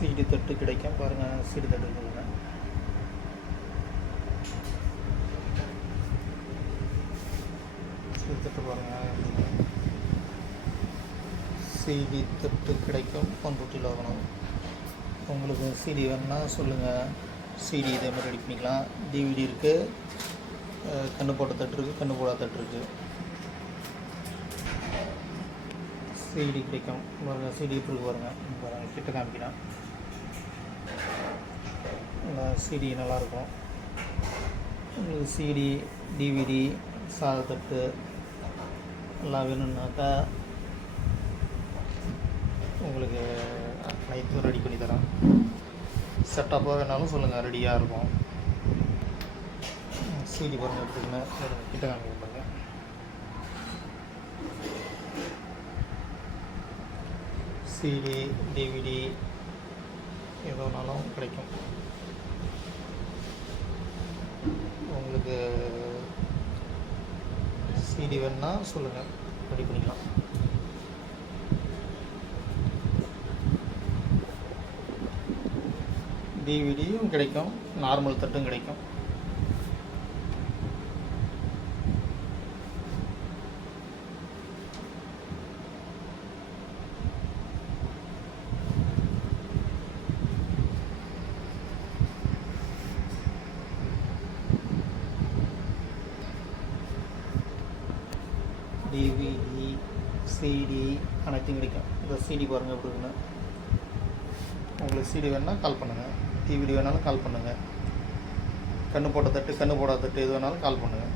CD தட்டு கிடைக்கும் பாருங்கள் சீடி தட்டு இருக்குதுங்க சீடி தட்டு பாருங்கள் சிடி தட்டு கிடைக்கும் பண்ருட்டியில் வாங்கணும். உங்களுக்கு சிடி வேணும்னா சொல்லுங்கள் சிடி இதே மாதிரி ரெடி பண்ணிக்கலாம். டிவிடி இருக்குது கண்ணு போட்ட தட்டு இருக்குது கண்ணு போடாத தட்டு இருக்குது சிடி கிடைக்கும். பாருங்கள் சிடி எப்படி பாருங்கள் பாருங்கள் கிட்ட காமிக்கலாம் சிடி நல்லாயிருக்கும். உங்களுக்கு சிடி டிவிடி சாதத்தட்டு எல்லாம் வேணும்னாக்கா உங்களுக்கு அனைத்தும் ரெடி பண்ணி தரேன் செட்டப்பாக வேணாலும் சொல்லுங்கள் ரெடியாக இருக்கும். சிடி பாருங்கள் எடுத்துக்கங்க. கிட்ட காமிக்க பாருங்கள் சிடி டிவிடி எதுனாலும் கிடைக்கும். உங்களுக்கு சிடி வேணுன்னா சொல்லுங்கள் ரெடி பண்ணிக்கலாம். டிவிடியும் கிடைக்கும். நார்மல் தட்டும் கிடைக்கும். டிவிடி சிடி அனைத்தும் கிடைக்கும். இந்த சிடி பாருங்கள் எப்படி இருக்குன்னு. உங்களுக்கு சிடி வேணால் கால் பண்ணுங்கள் டிவிடி வேணாலும் கால் பண்ணுங்கள் கண்ணு போட்ட தட்டு கண்ணு போடாத தட்டு எது வேணாலும் கால் பண்ணுங்கள்